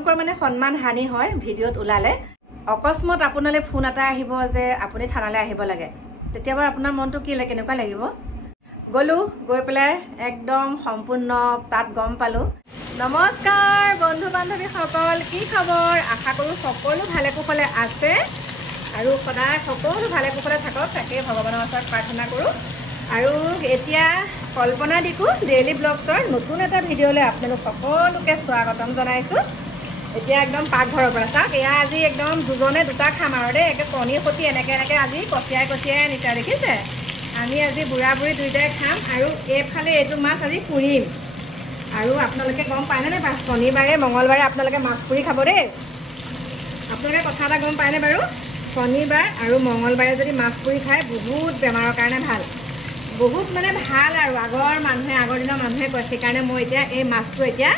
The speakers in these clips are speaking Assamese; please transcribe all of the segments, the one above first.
আপোনালোকৰ মানে সন্মান হানি হয় ভিডিঅ'ত ওলালে অকস্মাত আপোনালৈ ফোন এটা আহিব যে আপুনি থানালৈ আহিব লাগে তেতিয়া বাৰু আপোনাৰ মনটো কি লাগে কেনেকুৱা লাগিব গলো গৈ পেলাই একদম সম্পূৰ্ণ তাত গম পালো নমস্কাৰ বন্ধু বান্ধৱী সকল কি খবৰ আশা কৰো সকলো ভালে কুশলে আছে আৰু সদায় সকলো ভালে কুশলে থাকক তাকে ভগৱানৰ ওচৰত প্ৰাৰ্থনা কৰো আৰু এতিয়া কল্পনা দিকু ডেইলি ব্লগছৰ নতুন এটা ভিডিঅ'লৈ আপোনালোক সকলোকে স্বাগতম জনাইছো এতিয়া একদম পাকঘৰৰ পৰা চাওক এয়া আজি একদম দুজনে দুটা খাম আৰু দেই একে কণীৰ সতি এনেকে আজি কচিয়াই নিচা দেখিছে আমি আজি বুঢ়া বুঢ়ী দুইটাই খাম আৰু এইফালে এইটো মাছ আজি পুৰিম আৰু আপোনালোকে গম পায়নে নাই শনিবাৰে মঙ্গলবাৰে আপোনালোকে মাছ পুৰি খাব দেই আপোনালোকে কথা এটা গম পায়নে বাৰু শনিবাৰ আৰু মঙ্গলবাৰে যদি মাছ পুৰি খায় বহুত বেমাৰৰ কাৰণে ভাল বহুত মানে ভাল আৰু আগৰ দিনৰ মানুহে কয় সেইকাৰণে মই এতিয়া এই মাছটো এতিয়া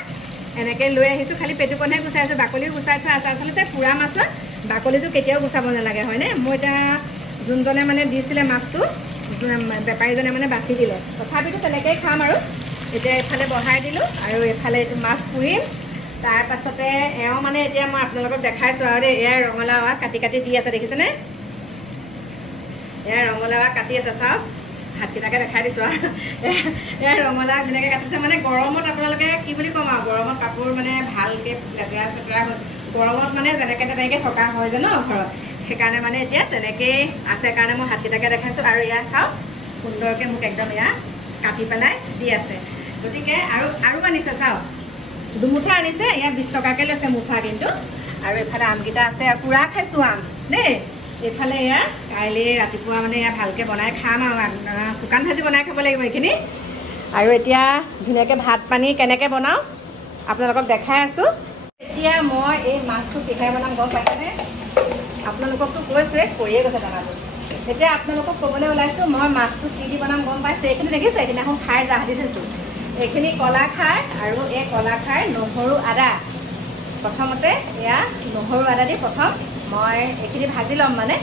এনেকৈ লৈ আহিছোঁ খালি পেটুকণহে গুচাইছোঁ বাকলিও গুচাই থোৱা আছে আচলতে পুৰা মাছৰ বাকলিটো কেতিয়াও গুচাব নালাগে হয়নে মই এতিয়া যোনজনে মানে দিছিলে মাছটো বেপাৰীজনে মানে বাছি দিলে তথাপিতো তেনেকৈয়ে খাম আৰু এতিয়া এইফালে বঢ়াই দিলোঁ আৰু এইফালে এইটো মাছ পুৰিম তাৰপাছতে এওঁ মানে এতিয়া মই আপোনালোকক দেখাইছোঁ আৰু দেই এয়া ৰঙালাও আগ কাটি দি আছে দেখিছেনে এয়া ৰঙালাও আগ কাটি আছে চাওক হাতকেইটাকে দেখাই দিছোঁ আৰু এয়া ৰঙালাও আগ ধুনীয়াকৈ কাটিছে মানে গৰমত আপোনালোকে কি বুলি ক'ম আৰু গৰমত কাপোৰ মানে ভালকৈ লেতেৰা চেতেৰা গৰমত মানে যেনেকৈ তেনেকৈ থকা হয় যে ন ঘৰত সেইকাৰণে মানে এতিয়া তেনেকৈয়ে আছে কাৰণে মই হাতকেইটাকে দেখাইছোঁ আৰু এয়া চাওক সুন্দৰকৈ মোক একদম এয়া কাটি পেলাই দি আছে গতিকে আৰু আনিছে চাওক দুমুঠা আনিছে এয়া 20 টকাকৈ লৈছে মুঠা কিন্তু আৰু এইফালে আমকেইটা আছে আৰু পুৰা খাইছোঁ আম দেই এইফালে এয়া কাইলৈ ৰাতিপুৱা মানে এয়া ভালকৈ বনাই খাম আৰু শুকান ভাজি বনাই খাব লাগিব এইখিনি আৰু এতিয়া ধুনীয়াকৈ ভাত পানী কেনেকৈ বনাওঁ আপোনালোকক দেখাই আছোঁ এতিয়া মই এই মাছটো কিহেৰে বনাম গম পাইছেনে আপোনালোককতো কৈছোঁৱে কৰিয়ে গৈছে দানাটো এতিয়া আপোনালোকক ক'বলৈ ওলাইছোঁ মই মাছটো কি দি বনাম গম পাইছে এইখিনি দেখিছে সেইদিনাখন খাই জাহ দি থৈছোঁ এইখিনি কলা খাৰ আৰু এই কলা খাৰ নহৰু আদা প্ৰথমতে এয়া নহৰু আদা দি প্ৰথম মই এইখিনি ভাজি ল'ম মানে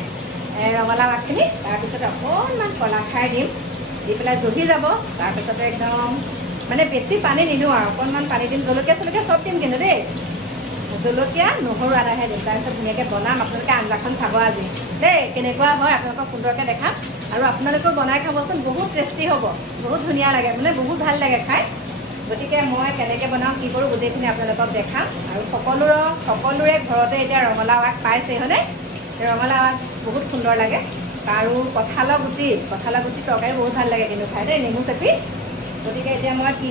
ৰঙালাও আগখিনি তাৰপিছতে অকণমান কলা খাৰ দিম দি পেলাই জহি যাব তাৰপিছতে একদম মানে বেছি পানী নিদিওঁ আৰু অকণমান পানী দিম জলকীয়া চলকীয়া চব দিম কিন্তু দেই জলকীয়া নহৰু আদাহে দিম তাৰপিছত ধুনীয়াকৈ বনাম আপোনালোকে আঞ্জাখন চাব আজি দেই কেনেকুৱা হয় আপোনালোকক সুন্দৰকৈ দেখাম আৰু আপোনালোকেও বনাই খাবচোন বহুত টেষ্টি হ'ব বহুত ধুনীয়া লাগে মানে বহুত ভাল লাগে খাই গতিকে মই কেনেকৈ বনাওঁ কি কৰোঁ গোটেইখিনি আপোনালোকক দেখাম আৰু সকলোৰে ঘৰতে এতিয়া ৰঙালাও আগ পাইছে হয়নে ৰঙালাও আগ বহুত সুন্দৰ লাগে আৰু কঁঠালৰ গুটি তৰকাৰী বহুত ভাল লাগে কিন্তু খাই দেই নেমু চেপি গতিকে এতিয়া মই কি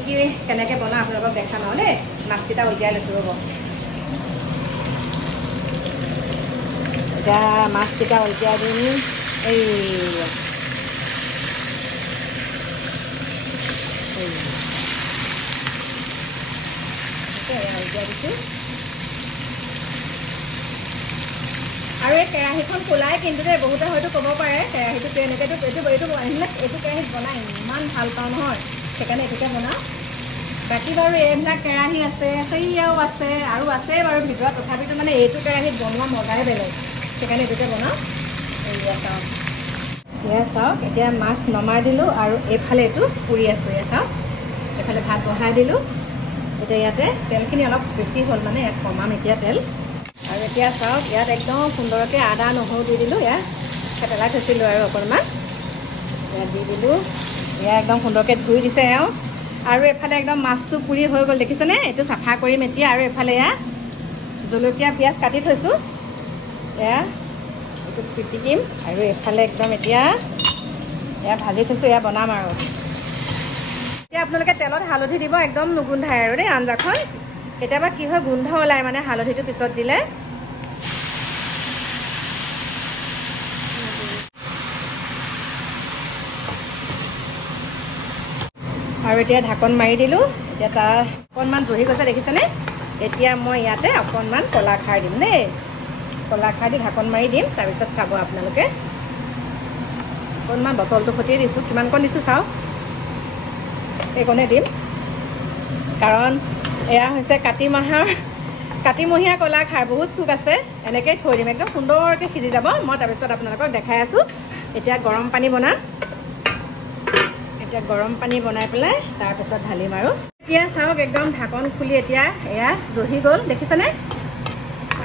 কেনেকৈ বনাওঁ আপোনালোকক দেখাম আৰু দেই মাছকেইটা উলিয়াই লৈছোঁ ৰ'ব এতিয়া মাছকেইটা উলিয়াই দিম এই উলিয়াই দিছোঁ আৰু এই কেৰাহীখন খোলাই কিন্তু দেই বহুতে হয়তো ক'ব পাৰে কেৰাহীটো এনেকৈতো এইটো কেৰাহীত বনাই ইমান ভাল পাওঁ নহয় সেইকাৰণে এইটোকে বনাওঁ বাকী বাৰু এইবিলাক কেৰাহী আছে সেইয়াও আছে আৰু আছে বাৰু ভিতৰত তথাপিতো মানে এইটো কেৰাহীত বনোৱা মজাই বেলেগ সেইকাৰণে এইটোকে বনাওঁ এয়া চাওক এতিয়া মাছ নমাই দিলোঁ আৰু এইফালে এইটো পুৰি আছোঁ এয়া চাওক এইফালে ভাত বহাই দিলোঁ এতিয়া ইয়াতে তেলখিনি অলপ বেছি হ'ল মানে ইয়াত কমাম এতিয়া তেল আৰু এতিয়া চাওক ইয়াত একদম সুন্দৰকৈ আদা নহৰু দি দিলোঁ ইয়াত পেলাই থৈছিলোঁ আৰু অকণমান ইয়াত দি দিলোঁ এয়া একদম সুন্দৰকৈ ধুই দিছে এওঁ আৰু এইফালে একদম মাছটো পুৰি হৈ গ'ল দেখিছেনে এইটো চাফা কৰিম এতিয়া আৰু এইফালে এয়া জলকীয়া পিঁয়াজ কাটি থৈছোঁ এয়া এইটো পিটিকিম আৰু এইফালে একদম এতিয়া এয়া ভাজি থৈছোঁ এয়া বনাম আৰু এতিয়া আপোনালোকে তেলত হালধি দিব একদম নুগোন্ধায় আৰু দেই আঞ্জাখন কেতিয়াবা কি হয় গোন্ধ ওলায় মানে হালধিটো পিছত দিলে আৰু এতিয়া ঢাকন মাৰি দিলোঁ এতিয়া তাৰ অকণমান জহি গৈছে দেখিছেনে এতিয়া মই ইয়াতে অকণমান কলা খাৰ দিম দেই কলা খাৰ দি ঢাকন মাৰি দিম তাৰপিছত চাব আপোনালোকে অকণমান বটলটো সতিয়ে দিছোঁ কিমানকণ দিছোঁ চাওক এইকণে দিম কাৰণ এয়া হৈছে কাতিমহীয়া কলা খাৰ বহুত চুক আছে এনেকৈয়ে থৈ দিম একদম সুন্দৰকৈ সিজি যাব মই তাৰপিছত আপোনালোকক দেখাই আছোঁ এতিয়া গৰম পানী বনাম এতিয়া গৰম পানী বনাই পেলাই তাৰপিছত ঢালিম আৰু এতিয়া চাওক একদম ঢাকন খুলি এতিয়া এয়া জহি গ'ল দেখিছেনে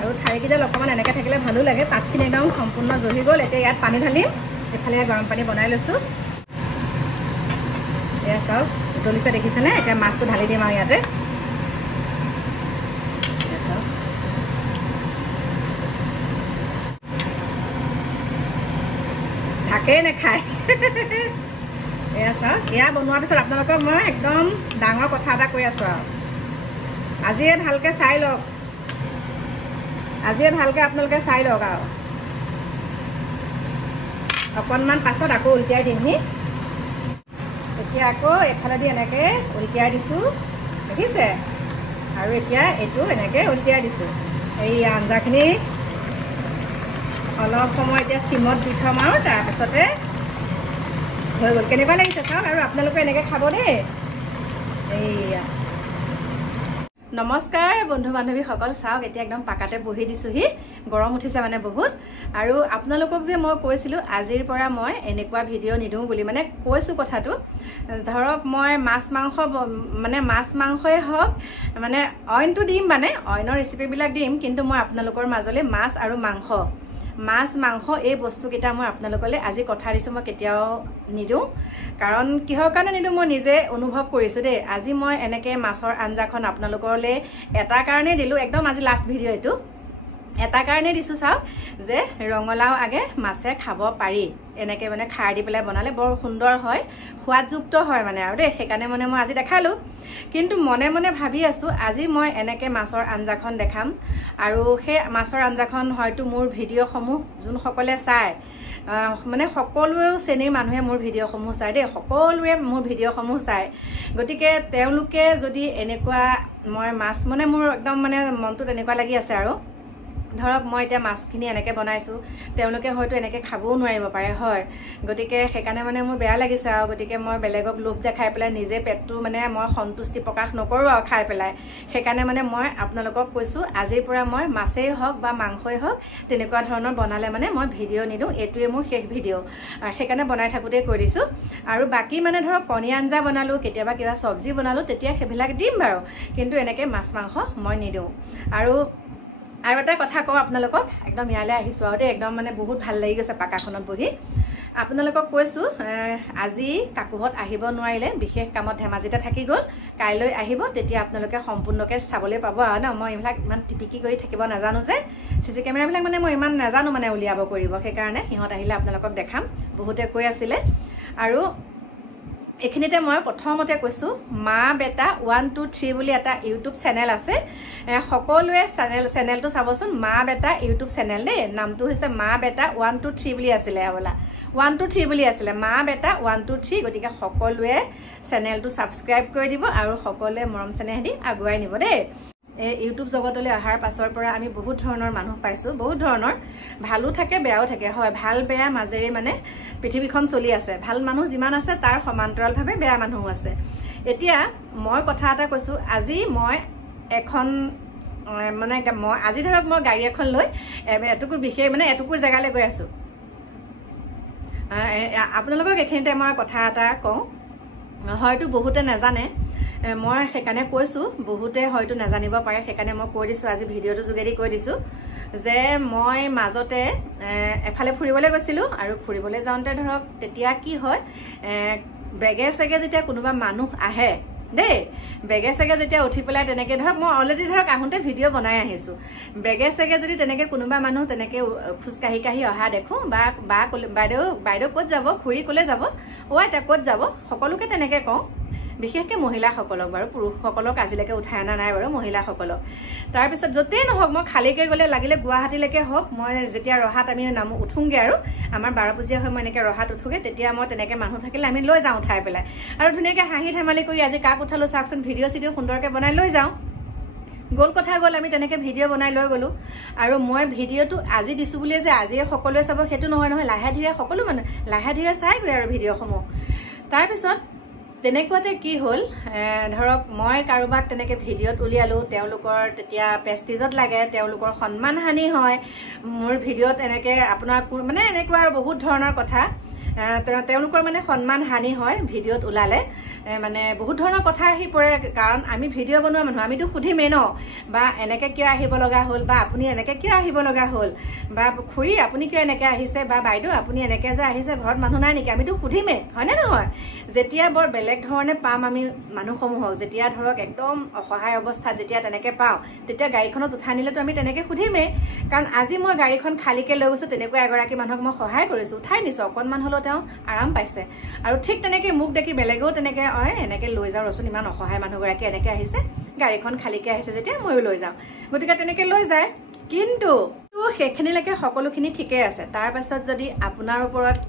আৰু ঠাৰিকেইডাল অকণমান এনেকৈ থাকিলে ভালো লাগে। পাতখিনি একদম সম্পূৰ্ণ জহি গ'ল। এতিয়া ইয়াত পানী ঢালিম। এফালে গৰম পানী বনাই লৈছোঁ। এয়া চাওক উতলিছে দেখিছেনে? এতিয়া মাছটো ঢালি দিম আৰু ইয়াতে। চাওক ঢাকেই নাখায়। এয়া চাওক এয়া বনোৱাৰ পিছত আপোনালোকক মই একদম ডাঙৰ কথা এটা কৈ আছোঁ আৰু আজিয়ে ভালকৈ চাই লওক। আজিয়ে ভালকৈ আপোনালোকে চাই লওক আৰু অকণমান পাছত আকৌ উলটিয়াই দিমহি। এতিয়া আকৌ এফালেদি এনেকৈ উলটিয়াই দিছোঁ দেখিছে? আৰু এতিয়া এইটো এনেকৈ উলটিয়াই দিছোঁ। এই আঞ্জাখিনি অলপ সময় এতিয়া চিমত দি থ'ম আৰু তাৰপিছতে হৈ গ'ল। কেনেকুৱা লাগিছে চাওক। আৰু আপোনালোকে এনেকৈ খাব দেই। এইয়া নমস্কাৰ বন্ধু বান্ধৱীসকল, চাওক এতিয়া একদম পাকাতে বহি দিছোঁহি। গৰম উঠিছে মানে বহুত। আৰু আপোনালোকক যে মই কৈছিলোঁ আজিৰ পৰা মই এনেকুৱা ভিডিঅ' নিদিওঁ বুলি, মানে কৈছোঁ কথাটো। ধৰক মই মাছ মাংসই হওক মানে অইনটো দিম, মানে অইনৰ ৰেচিপিবিলাক দিম, কিন্তু মই আপোনালোকৰ মাজলৈ মাছ আৰু মাংস এই বস্তুকেইটা মই আপোনালোকলৈ আজি কথা দিছোঁ। মই কেতিয়াও নিদিওঁ। কাৰণ কিহৰ কাৰণে নিদিওঁ মই নিজে অনুভৱ কৰিছোঁ দেই। আজি মই এনেকৈ মাছৰ আঞ্জাখন আপোনালোকলৈ এটা কাৰণেই দিলোঁ। একদম আজি লাষ্ট ভিডিঅ' এইটো এটা কাৰণেই দিছোঁ। চাওক যে ৰঙালাও আগে মাছে খাব পাৰি। এনেকৈ মানে খাৰ দি পেলাই বনালে বৰ সুন্দৰ হয়, সোৱাদযুক্ত হয় মানে আৰু দেই। সেইকাৰণে মানে মই আজি দেখালোঁ। কিন্তু মনে মনে ভাবি আছোঁ আজি মই এনেকৈ মাছৰ আঞ্জাখন দেখাম। আৰু সেই মাছৰ আঞ্জাখন হয়তো মোৰ ভিডিঅ'সমূহ যোনসকলে চায়, মানে সকলোৱে শ্ৰেণীৰ মানুহে মোৰ ভিডিঅ'সমূহ চায় দেই। সকলোৱে মোৰ ভিডিঅ'সমূহ চায়। গতিকে তেওঁলোকে যদি এনেকুৱা মই মাছ মানে মোৰ একদম মানে মনটোত এনেকুৱা লাগি আছে আৰু ধৰক মই এতিয়া মাছখিনি এনেকৈ বনাইছোঁ, তেওঁলোকে হয়তো এনেকৈ খাবও নোৱাৰিব পাৰে, হয়। গতিকে সেইকাৰণে মানে মোৰ বেয়া লাগিছে আৰু গতিকে মই বেলেগক লোভ দেখাই পেলাই নিজে পেটটো মানে মই সন্তুষ্টি প্ৰকাশ নকৰোঁ আৰু খাই পেলাই। সেইকাৰণে মানে মই আপোনালোকক কৈছোঁ আজিৰ পৰা মই মাছেই হওক বা মাংসই হওক তেনেকুৱা ধৰণৰ বনালে মানে মই ভিডিঅ' নিদিওঁ। এইটোৱে মোৰ শেষ ভিডিঅ'। সেইকাৰণে বনাই থাকোঁতেই কৈ দিছোঁ। আৰু বাকী মানে ধৰক কণী আঞ্জা বনালোঁ, কেতিয়াবা কিবা চব্জি বনালোঁ, তেতিয়া সেইবিলাক দিম বাৰু। কিন্তু এনেকৈ মাছ মাংস মই নিদিওঁ। আৰু এটা কথা কওঁ আপোনালোকক, একদম ইয়ালৈ আহিছোঁ আৰু দেই। একদম মানে বহুত ভাল লাগি গৈছে পাকাখনত বহি। আপোনালোকক কৈছোঁ আজি কাকুহঁত আহিব নোৱাৰিলে, বিশেষ কামত ধেমাজিতে থাকি গ'ল। কাইলৈ আহিব, তেতিয়া আপোনালোকে সম্পূৰ্ণকৈ চাবলৈ পাব আৰু ন। মই এইবিলাক ইমান টিপিকি কৰি থাকিব নাজানো যে, CC কেমেৰাবিলাক মানে মই ইমান নাজানো মানে উলিয়াব কৰিব। সেইকাৰণে সিহঁত আহিলে আপোনালোকক দেখাম। বহুতে কৈ আছিলে। আৰু এইখিনিতে মই প্ৰথমতে কৈছোঁ মা বেটা 1 2 3 বুলি এটা ইউটিউব চেনেল আছে। সকলোৱে চেনেলটো চাবচোন। মা বেটা ইউটিউব চেনেল দেই। নামটো হৈছে মা বেটা 1 2 3 বুলি আছিলে হ'বলা। 1 2 3 বুলি আছিলে, মা বেটা 1 2 3। গতিকে সকলোৱে চেনেলটো ছাবস্ক্ৰাইব কৰি দিব আৰু সকলোৱে মৰম চেনেহ দি আগুৱাই নিব দেই। এই ইউটিউব জগতলৈ অহাৰ পাছৰ পৰা আমি বহুত ধৰণৰ মানুহ পাইছোঁ, বহুত ধৰণৰ। ভালো থাকে বেয়াও থাকে, হয়। ভাল বেয়া মাজেৰে মানে পৃথিৱীখন চলি আছে। ভাল মানুহ যিমান আছে তাৰ সমান্তৰালভাৱে বেয়া মানুহো আছে। এতিয়া মই কথা এটা কৈছোঁ, আজি মই এখন মানে আজি ধৰক মই গাড়ী এখন লৈ এটুকুৰ বিশেষ মানে এটুকুৰ জেগালৈ গৈ আছোঁ। আপোনালোকক এইখিনিতে মই কথা এটা কওঁ, হয়তো বহুতে নাজানে, মই সেইকাৰণে কৈছোঁ। বহুতে হয়তো নাজানিব পাৰে, সেইকাৰণে মই কৈ দিছোঁ আজি ভিডিঅ'টোৰ যোগেদি কৈ দিছোঁ যে মই মাজতে এফালে ফুৰিবলৈ গৈছিলোঁ। আৰু ফুৰিবলৈ যাওঁতে ধৰক তেতিয়া কি হয়, বেগে চেগে যেতিয়া কোনোবা মানুহ আহে দেই, বেগে চেগে যেতিয়া উঠি পেলাই তেনেকৈ ধৰক মই অলৰেডি ধৰক আহোঁতে ভিডিঅ' বনাই আহিছোঁ। বেগে চেগে যদি তেনেকৈ কোনোবা মানুহ তেনেকৈ খোজকাঢ়ি কাঢ়ি অহা দেখোঁ, বা বাইদেউ ক'ত যাব, খুৰী ক'লৈ যাব, এতিয়া ক'ত যাব, সকলোকে তেনেকৈ কওঁ। বিশেষকৈ মহিলাসকলক বাৰু, পুৰুষসকলক আজিলৈকে উঠাই অনা নাই বাৰু, মহিলাসকলক। তাৰপিছত য'তেই নহওক মই খালীকৈ গ'লে লাগিলে গুৱাহাটীলৈকে হওক, মই যেতিয়া ৰহাত আমি উঠোংগৈ আৰু আমাৰ 12 পূজীয়া হৈ মই এনেকৈ ৰহাত উঠোগৈ, তেতিয়া মই তেনেকৈ মানুহ থাকিলে আমি লৈ যাওঁ উঠাই পেলাই। আৰু ধুনীয়াকৈ হাঁহি ধেমালি কৰি আজি কাক উঠালোঁ চাওকচোন, ভিডিঅ' সুন্দৰকৈ বনাই লৈ যাওঁ। গ'ল কথা গ'ল, আমি তেনেকৈ ভিডিঅ' বনাই লৈ গ'লোঁ। আৰু মই ভিডিঅ'টো আজি দিছোঁ বুলিয়ে যে আজিয়ে সকলোৱে চাব সেইটো নহয়, লাহে ধীৰে সকলো মানুহ লাহে ধীৰে চাইগৈ আৰু ভিডিঅ'সমূহ। তাৰপিছত তেনেকুৱাতে কি হ'ল, ধৰক মই কাৰোবাক তেনেকৈ ভিডিঅ'ত উলিয়ালোঁ, তেওঁলোকৰ তেতিয়া প্ৰেষ্টিজত লাগে, তেওঁলোকৰ সন্মান হানি হয় মোৰ ভিডিঅ'ত। এনেকৈ আপোনাৰ মানে এনেকুৱা আৰু বহুত ধৰণৰ কথা। তেওঁলোকৰ মানে সন্মান হানি হয় ভিডিঅ'ত ওলালে মানে বহুত ধৰণৰ কথা আহি পৰে কাৰণ আমি ভিডিঅ' বনোৱা মানুহ আমিতো সুধিমেই ন বা এনেকে কিয় আহিব লগা হ'ল বা আপুনি এনেকে কিয় আহিব লগা হ'ল বা খুৰী আপুনি কিয় এনেকে আহিছে বা বাইদেউ আপুনি এনেকে যে আহিছে ঘৰত মানুহ নাই নেকি আমিতো সুধিমেই হয়নে নহয় যেতিয়া বৰ বেলেগ ধৰণে পাম আমি মানুহসমূহক যেতিয়া ধৰক একদম অসহায় অৱস্থাত যেতিয়া তেনেকে পাওঁ তেতিয়া গাড়ীখনত উঠাই নিলেতো আমি তেনেকে সুধিমেই কাৰণ আজি মই গাড়ীখন খালীকে লৈ গৈছো তেনেকুৱা এগৰাকী মানুহক মই সহায় কৰিছো উঠাই নিছো অকণমান হ'লেও তেওঁ আৰাম পাইছে আৰু ঠিক তেনেকে মোক দেখি বেলেগেও তেনেকে এনেকে লৈ যাওঁ ৰচোন ইমান অসহায় মানুহগৰাকী এনেকে আহিছে গাড়ীখন খালীকে আহিছে যেতিয়া ময়ো লৈ যাওঁ গতিকে তেনেকে লৈ যায় কিন্তু সেইখিনিলৈকে সকলোখিনি ঠিকে আছে তাৰ পাছত যদি আপোনাৰ ওপৰত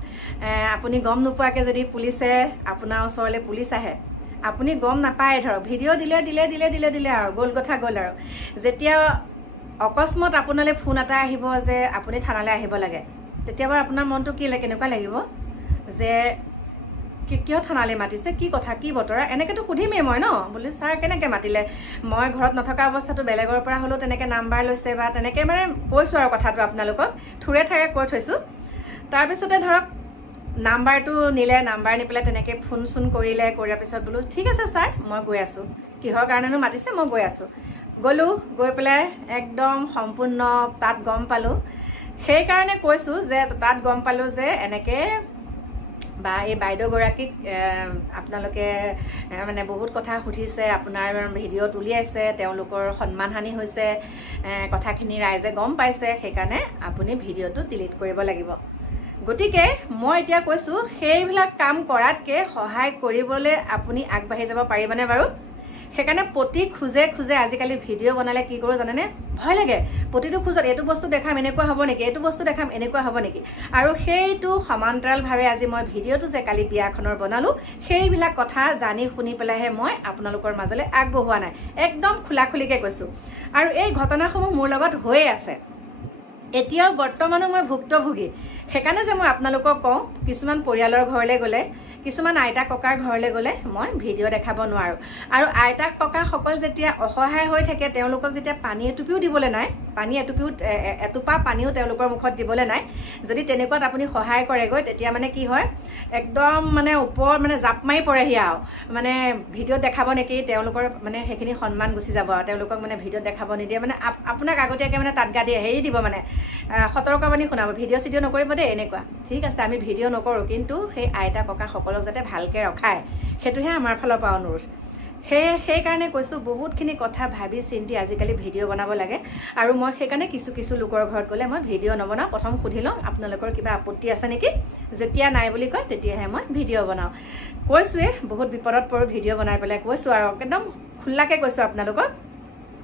আপুনি গম নোপোৱাকে যদি পুলিচে আপোনাৰ ওচৰলৈ পুলিচ আহে আপুনি গম নাপায় ধৰক ভিডিঅ' দিলে আৰু গ'ল কথা গ'ল আৰু যেতিয়া অকস্মাত আপোনালৈ ফোন এটা আহিব যে আপুনি থানালৈ আহিব লাগে তেতিয়া বাৰু আপোনাৰ মনটো কি কেনেকুৱা লাগিব যে কিয় থানালৈ মাতিছে কি কথা কি বতৰা এনেকেতো সুধিমেই মই ন বোলে ছাৰ কেনেকে মাতিলে মই ঘৰত নথকা অৱস্থাটো বেলেগৰ পৰা হ'লেও তেনেকে নাম্বাৰ লৈছে বা তেনেকে মানে কৈছো আৰু কথাটো আপোনালোকক থুৰে ঠাৰে কৈ থৈছো তাৰপিছতে ধৰক নাম্বাৰটো নিলে নাম্বাৰ নি পেলাই তেনেকে ফোন চোন কৰিলে কৰাৰ পিছত বোলো ঠিক আছে ছাৰ মই গৈ আছো কিহৰ কাৰণেনো মাতিছে মই গৈ আছো গ'লো গৈ পেলাই একদম সম্পূৰ্ণ তাত গম পালো সেইকাৰণে কৈছো যে তাত গম পালো যে এনেকে বা এই বাইদেউগৰাকীক আপোনালোকে মানে বহুত কথা সুধিছে আপোনাৰ ভিডিঅ'ত উলিয়াইছে তেওঁলোকৰ সন্মানহানি হৈছে কথাখিনি ৰাইজে গম পাইছে সেইকাৰণে আপুনি ভিডিঅ'টো ডিলিট কৰিব লাগিব গতিকে মই এতিয়া কৈছো সেইবিলাক কাম কৰাতকে সহায় কৰিবলৈ আপুনি আগবাঢ়ি যাব পাৰিবনে বাৰু সেইকাৰণে প্ৰতি খুজে আজিকালি ভিডিঅ' বনালে কি কৰো জানেনে ভয় লাগে প্ৰতিটো খুজত এইটো বস্তু দেখাম এনেকুৱা হ'ব নেকি এইটো বস্তু দেখাম এনেকুৱা হ'ব নেকি আৰু সেইটো সমান্তৰালভাৱে আজি মই ভিডিঅ'টো যে কালি বিয়াখনৰ বনালো সেইবিলাক কথা জানি শুনি পেলাইহে মই আপোনালোকৰ মাজলৈ আগবঢ়োৱা নাই একদম খোলাখুলিকে কৈছো আৰু এই ঘটনাসমূহ মোৰ লগত হৈয়ে আছে এতিয়াও বৰ্তমানো মই ভুক্তভোগী সেইকাৰণে যে মই আপোনালোকক কওঁ কিছুমান পৰিয়ালৰ ঘৰলৈ গ'লে কিছুমান আইতা ককাৰ ঘৰলৈ গ'লে মই ভিডিঅ' দেখাব নোৱাৰো আৰু আইতা ককা সকল যেতিয়া অসহায় হৈ থাকে তেওঁলোকক যেতিয়া পানী এটুপিও দিবলৈ নাই এটুপা পানীও তেওঁলোকৰ মুখত দিবলৈ নাই যদি তেনেকুৱাত আপুনি সহায় কৰেগৈ তেতিয়া মানে কি হয় একদম মানে ওপৰত মানে জাপ মাৰি পৰেহি আৰু মানে ভিডিঅ'ত দেখাব নেকি তেওঁলোকৰ মানে সেইখিনি সন্মান গুচি যাব আৰু তেওঁলোকক মানে ভিডিঅ'ত দেখাব নিদিয়ে মানে আপোনাক আগতীয়াকৈ মানে তাত গা দিয়ে হেৰি দিব মানে সতৰ্কবাণী শুনাব ভিডিঅ' চিডিঅ' নকৰিব দেই এনেকুৱা ঠিক আছে আমি ভিডিঅ' নকৰোঁ কিন্তু সেই আইতা ককা সকলক যাতে ভালকৈ ৰখায় সেইটোহে আমাৰ ফালৰ পৰা অনুৰোধ সেইকাৰণে কৈছো বহুতখিনি কথা ভাবি চিন্তি আজিকালি ভিডিঅ' বনাব লাগে আৰু মই সেইকাৰণে কিছু লোকৰ ঘৰত গ'লে মই ভিডিঅ' নবনাওঁ প্ৰথম সুধি লওঁ আপোনালোকৰ কিবা আপত্তি আছে নেকি যেতিয়া নাই বুলি কয় তেতিয়াহে মই ভিডিঅ' বনাওঁ কৈছোৱে বহুত বিপদত পৰো ভিডিঅ' বনাই পেলাই কৈছো আৰু একদম খোলাকে কৈছো আপোনালোকক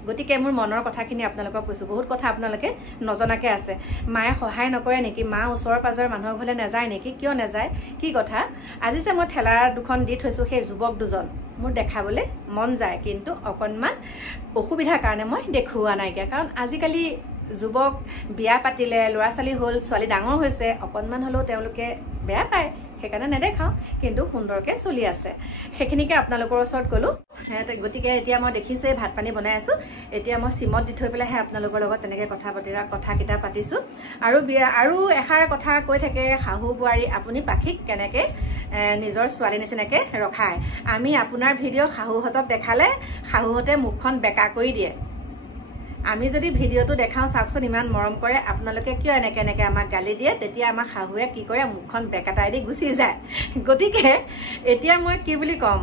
গতিকে মোৰ মনৰ কথাখিনি আপোনালোকক কৈছো বহুত কথা আপোনালোকে নজনাকে আছে মায়ে সহায় নকৰে নেকি মা ওচৰৰ পাজৰ মানুহৰ ঘৰলৈ নাযায় নেকি কিয় নাযায় কি কথা আজি যে মই ঠেলা দুখন দি থৈছো সেই যুৱক দুজন মোৰ দেখাবলৈ মন যায় কিন্তু অকণমান অসুবিধাৰ কাৰণে মই দেখুওৱা নাইকিয়া কাৰণ আজিকালি যুৱক বিয়া পাতিলে ল'ৰা ছোৱালী হ'ল ছোৱালী ডাঙৰ হৈছে অকণমান হ'লেও তেওঁলোকে বেয়া পায় সেইকাৰণে নেদেখাওঁ কিন্তু সুন্দৰকৈ চলি আছে সেইখিনিকে আপোনালোকৰ ওচৰত ক'লো গতিকে এতিয়া মই দেখিছেই ভাত পানী বনাই আছো এতিয়া মই চিমত দি থৈ পেলাইহে আপোনালোকৰ লগত তেনেকৈ কথাকেইটা পাতিছো আৰু এষাৰ কথা কৈ থাকে শাহু বোৱাৰী আপুনি পাখিক কেনেকৈ নিজৰ ছোৱালী নিচিনাকৈ ৰখায় আমি আপোনাৰ ভিডিঅ' শাহুহঁতক দেখালে শাহুহঁতে মুখখন বেকা কৰি দিয়ে আমি যদি ভিডিঅ'টো দেখাওঁ চাওকচোন ইমান মৰম কৰে আপোনালোকে কিয় এনেকে আমাক গালি দিয়ে তেতিয়া আমাৰ শাহুৱে কি কৰে মুখখন বেকাটাই দি গুচি যায় গতিকে এতিয়া মই কি বুলি ক'ম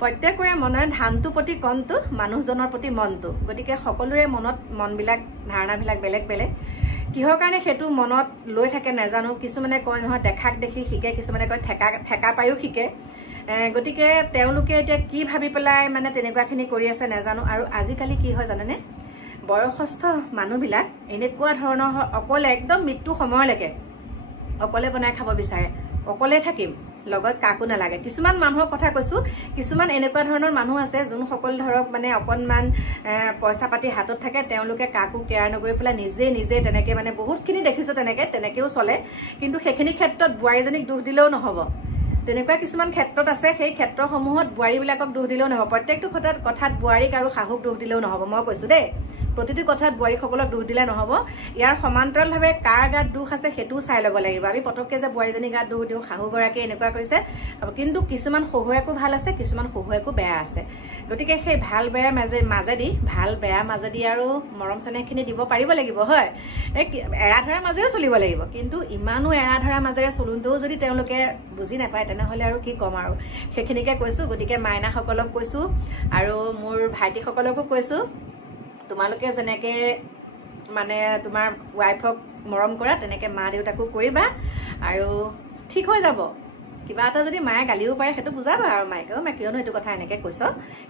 প্ৰত্যেকৰে মনৰ ধানটো প্ৰতি কণটো মানুহজনৰ প্ৰতি মনটো গতিকে সকলোৰে মনবিলাক ধাৰণাবিলাক বেলেগ বেলেগ কিহৰ কাৰণে সেইটো মনত লৈ থাকে নাজানো কিছুমানে কয় নহয় দেখাক দেখি শিকে কিছুমানে কয় ঠেকা পায়ো শিকে গতিকে তেওঁলোকে এতিয়া কি ভাবি পেলাই মানে তেনেকুৱাখিনি কৰি আছে নাজানো আৰু আজিকালি কি হয় জানেনে বয়সস্থ মানুহবিলাক এনেকুৱা ধৰণৰ অকলে একদম মৃত্যু সময়লৈকে অকলে বনাই খাব বিচাৰে অকলে থাকিম লগত কাকো নালাগে কিছুমান মানুহৰ কথা কৈছো কিছুমান এনেকুৱা ধৰণৰ মানুহ আছে যোনসকল ধৰক মানে অকণমান পইচা পাতি হাতত থাকে তেওঁলোকে কাকো কেয়াৰ নকৰি পেলাই নিজে তেনেকে মানে বহুতখিনি দেখিছো তেনেকেও চলে কিন্তু সেইখিনি ক্ষেত্ৰত বোৱাৰীজনীক দুখ দিলেও নহ'ব তেনেকুৱা কিছুমান ক্ষেত্ৰত আছে সেই ক্ষেত্ৰসমূহত বোৱাৰীবিলাকক দুখ দিলেও নহ'ব প্ৰত্যেকটো কথাত বোৱাৰীক আৰু শাহুক দুখ দিলেও নহ'ব মই কৈছো দেই প্ৰতিটো কথাত বোৱাৰীসকলক দুখ দিলে নহ'ব ইয়াৰ সমান্তৰালভাৱে কাৰ গাত দুখ আছে সেইটো চাই ল'ব লাগিব আমি পটককৈ যে বোৱাৰীজনী গাত দুখ দিওঁ শাহুগৰাকী এনেকুৱা কৰিছে কিন্তু কিছুমান শহুৱেকো ভাল আছে কিছুমান শহুৱেকো বেয়া আছে গতিকে সেই ভাল বেয়াৰ মাজেদি ভাল বেয়া মাজেদি আৰু মৰম চেনেহখিনি দিব পাৰিব লাগিব হয় এৰা ধৰাৰ মাজেও চলিব লাগিব কিন্তু ইমানো এৰা ধৰাৰ মাজেৰে চলোতেও যদি তেওঁলোকে বুজি নাপায় তেনেহ'লে আৰু কি ক'ম আৰু সেইখিনিকে কৈছোঁ গতিকে মাইনাসকলক কৈছোঁ আৰু মোৰ ভাইটিসকলকো কৈছোঁ তোমালোকে যেনেকৈ মানে তোমাৰ ৱাইফক মৰম কৰা তেনেকৈ মা দেউতাকো কৰিবা আৰু ঠিক হৈ যাব কিবা এটা যদি মায়ে গালিও পাৰে সেইটো বুজাবা আৰু মাইকেও মা কিয়নো এইটো কথা এনেকৈ কৈছ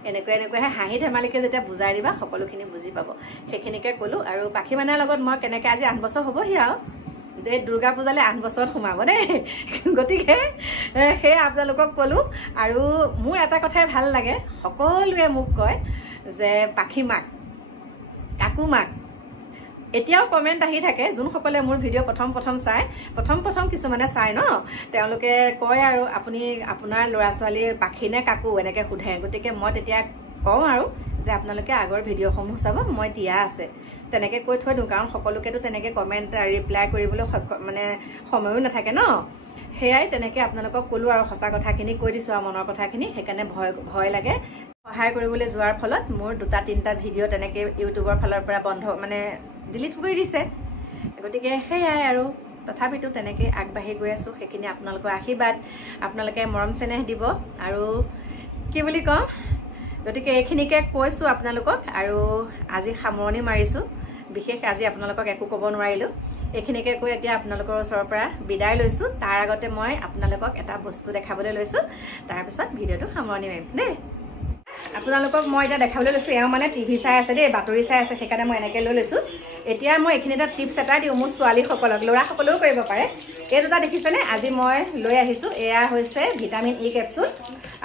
এনেকুৱাহে হাঁহি ধেমালিকৈ যেতিয়া বুজাই দিবা সকলোখিনি বুজি পাব সেইখিনিকে ক'লোঁ আৰু পাখি মাইনাৰ লগত মই কেনেকৈ আজি 8 বছৰ হ'বহি আৰু এই দুৰ্গা পূজালৈ 8 বছৰত সোমাব দেই গতিকে সেই আপোনালোকক ক'লোঁ আৰু মোৰ এটা কথাই ভাল লাগে সকলোৱে মোক কয় যে পাখি মাক কাকু মাক এতিয়াও কমেণ্ট আহি থাকে যোনসকলে মোৰ ভিডিঅ' প্ৰথম চাই প্ৰথম কিছুমানে চাই ন তেওঁলোকে কয় আৰু আপুনি আপোনাৰ ল'ৰা ছোৱালী পাখি নে কাকু এনেকৈ সোধে গতিকে মই তেতিয়া কওঁ আৰু যে আপোনালোকে আগৰ ভিডিঅ'সমূহ চাব মই দিয়া আছে তেনেকৈ কৈ থৈ দিওঁ কাৰণ সকলোকেতো তেনেকৈ কমেণ্ট ৰিপ্লাই কৰিবলৈ মানে সময়ো নাথাকে ন সেয়াই তেনেকৈ আপোনালোকক ক'লোঁ আৰু সঁচা কথাখিনি কৈ দিছোঁ আৰু মনৰ কথাখিনি সেইকাৰণে ভয় লাগে সহায় কৰিবলৈ যোৱাৰ ফলত মোৰ 2-3টা ভিডিঅ' তেনেকৈ ইউটিউবৰ ফালৰ পৰা বন্ধ মানে ডিলিট কৰি দিছে গতিকে সেয়াই আৰু তথাপিতো তেনেকৈ আগবাঢ়ি গৈ আছোঁ সেইখিনি আপোনালোকৰ আশীৰ্বাদ আপোনালোকে মৰম চেনেহ দিব আৰু কি বুলি ক'ম গতিকে এইখিনিকে কৈছোঁ আপোনালোকক আৰু আজি সামৰণি মাৰিছোঁ বিশেষ আজি আপোনালোকক একো ক'ব নোৱাৰিলোঁ এইখিনিকে কৈ এতিয়া আপোনালোকৰ ওচৰৰ পৰা বিদায় লৈছোঁ তাৰ আগতে মই আপোনালোকক এটা বস্তু দেখাবলৈ লৈছোঁ তাৰপিছত ভিডিঅ'টো সামৰণি মাৰিম দেই আপোনালোকক মই এতিয়া দেখাবলৈ লৈছোঁ এওঁ মানে টিভি চাই আছে দেই বাতৰি চাই আছে সেইকাৰণে মই এনেকৈ লৈ লৈছোঁ এতিয়া মই এইখিনি এটা টিপছ এটা দিওঁ মোৰ ছোৱালীসকলক ল'ৰাসকলেও কৰিব পাৰে এই দুটা দেখিছেনে আজি মই লৈ আহিছোঁ এয়া হৈছে ভিটামিন ই কেপচুল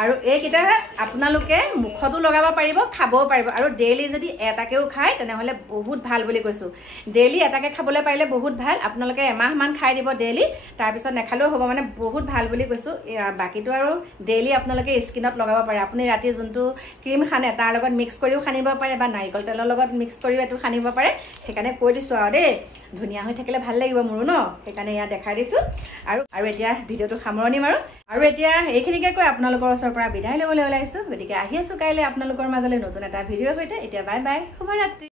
আৰু এইকেইটা আপোনালোকে মুখতো লগাব পাৰিব খাবও পাৰিব আৰু ডেইলি যদি এটাকেও খায় তেনেহ'লে বহুত ভাল বুলি কৈছোঁ ডেইলি এটাকে খাবলৈ পাৰিলে বহুত ভাল আপোনালোকে এমাহমান খাই দিব ডেইলি তাৰপিছত নেখালেও হ'ব মানে বহুত ভাল বুলি কৈছোঁ বাকীটো আৰু ডেইলি আপোনালোকে স্কিনত লগাব পাৰে আপুনি ৰাতি যোনটো ক্ৰীম সানে তাৰ লগত মিক্স কৰিও সানিব পাৰে বা নাৰিকল তেলৰ লগত মিক্স কৰিও এইটো সানিব পাৰে সেইকাৰণে কৈ দিছোঁ আৰু দেই ধুনীয়া হৈ থাকিলে ভাল লাগিব মোৰো ন সেইকাৰণে ইয়াত দেখাই দিছোঁ আৰু এতিয়া ভিডিঅ'টো সামৰণি মাৰোঁ আৰু এতিয়া এইখিনিকে কৈ আপোনালোকৰ ওচৰৰ পৰা বিদায় ল'বলৈ ওলাইছোঁ গতিকে আহি আছোঁ কাইলৈ আপোনালোকৰ মাজলৈ নতুন এটা ভিডিঅ'ৰ সৈতে এতিয়া বাই বাই শুভৰাত্ৰি।